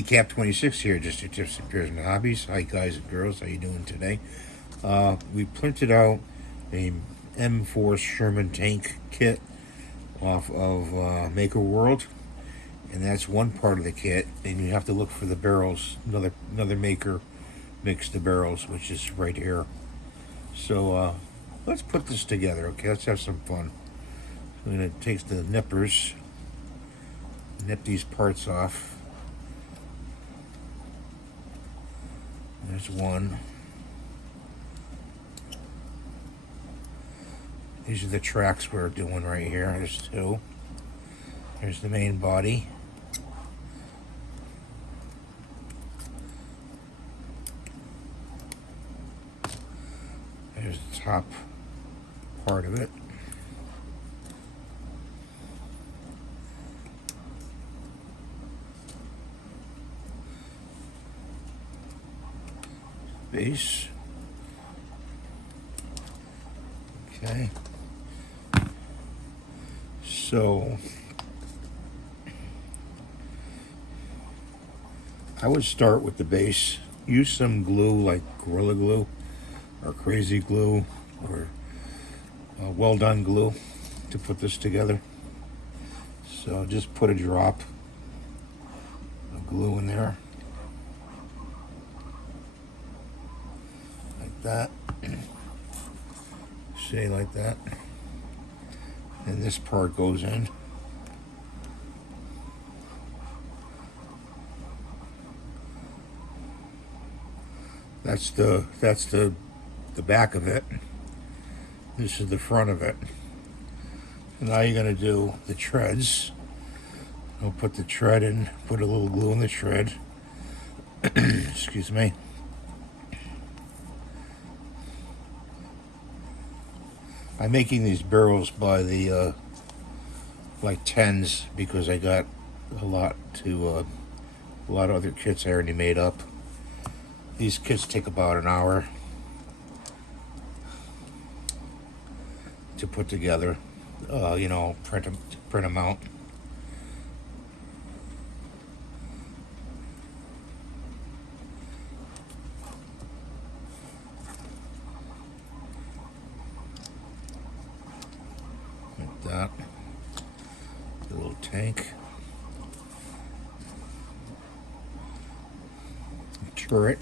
Cap 26 here, just your tips, repairs, and hobbies. Hi guys and girls, how you doing today? We printed out a M4 Sherman tank kit off of Maker World, and that's one part of the kit. And you have to look for the barrels. Another maker makes the barrels, which is right here. So let's put this together, okay? Let's have some fun. I'm gonna take the nippers, nip these parts off. There's one. These are the tracks we're doing right here. There's two. Here's the main body. There's the top part of it. Base. Okay. So I would start with the base. Use some glue like Gorilla Glue or Crazy Glue or Well Done Glue to put this together. So just put a drop of glue in there. That, say like that, and this part goes in. That's the back of it. This is the front of it. And now you're gonna do the treads. I'll put the tread in, put a little glue in the tread. Excuse me. I'm making these barrels by the like 10s because I got a lot of other kits I already made up. These kits take about an hour to put together. You know, print them out. That the little tank, turret,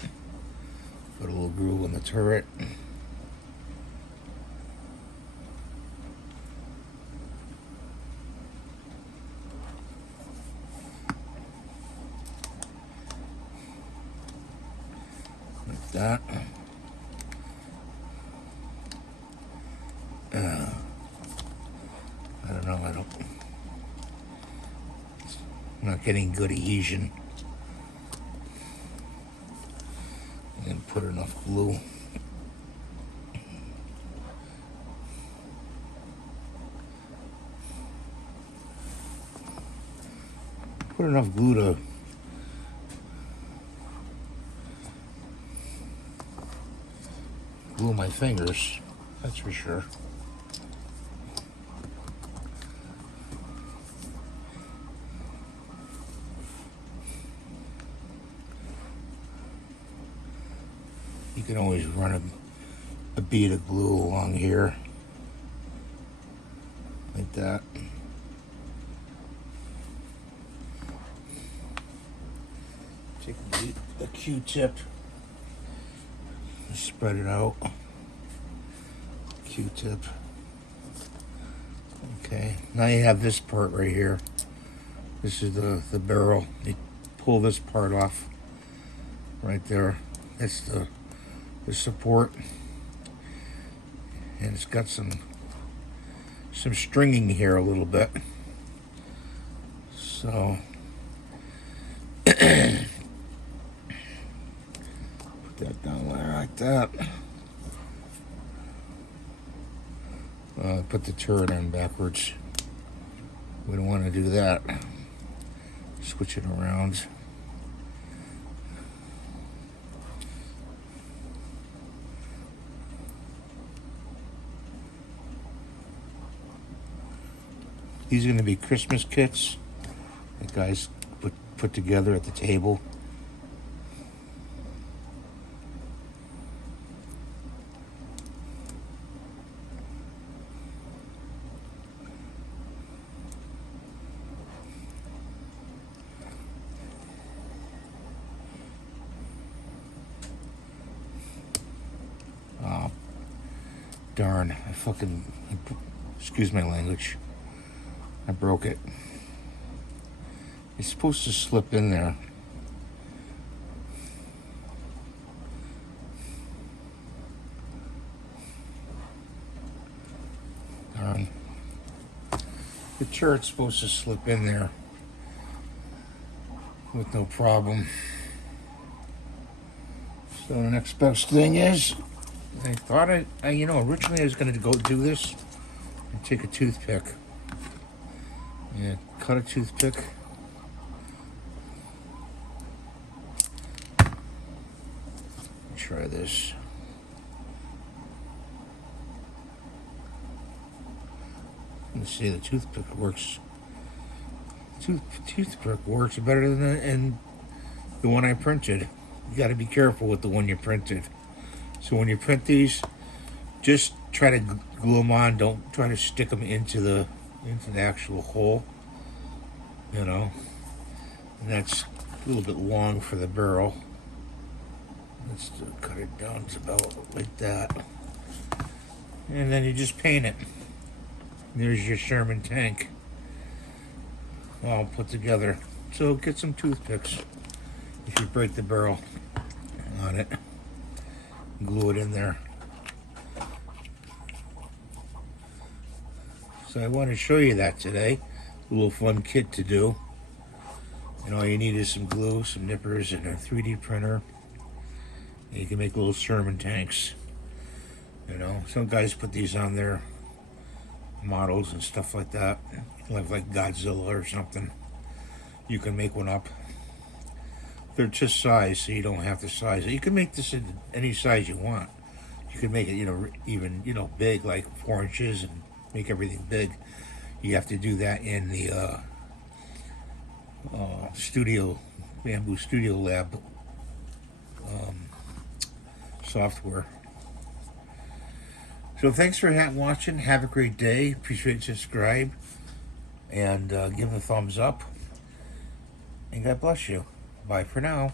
put a little groove in the turret, like that. I don't know, I'm not getting good adhesion. And put enough glue. Put enough glue to glue my fingers, that's for sure. You can always run a bead of glue along here, like that. Take a Q-tip, spread it out. Q-tip. Okay, now you have this part right here. This is the barrel. You pull this part off right there. That's the support, and it's got some stringing here a little bit. So put that down there like that. Put the turret on backwards. We don't want to do that. Switch it around. These are going to be Christmas kits. The guys put together at the table. Oh, darn. Excuse my language. I broke it. It's supposed to slip in there. Darn. The turret's supposed to slip in there with no problem. So the next best thing is, I thought originally I was going to go do this and take a toothpick. Yeah, cut a toothpick. Try this. Let's see, the toothpick works. Toothpick works better than the one I printed. You got to be careful with the one you printed. So when you print these, just try to glue them on. Don't try to stick them into the actual hole. And that's a little bit long for the barrel. Let's cut it down to about like that. And then you just paint it. There's your Sherman tank all put together. So get some toothpicks if you break the barrel on it. Glue it in there. So I want to show you that today. A little fun kit to do. And all you need is some glue, some nippers, and a 3D printer. And you can make little Sherman tanks. Some guys put these on their models and stuff like that. Like Godzilla or something. You can make one up. They're just size, so you don't have to size it. You can make this in any size you want. You can make it, even big, like 4 inches, and make everything big. You have to do that in the Bamboo Studio Lab software. So thanks for watching. Have a great day. Appreciate it. Subscribe and give it a thumbs up. And God bless you. Bye for now.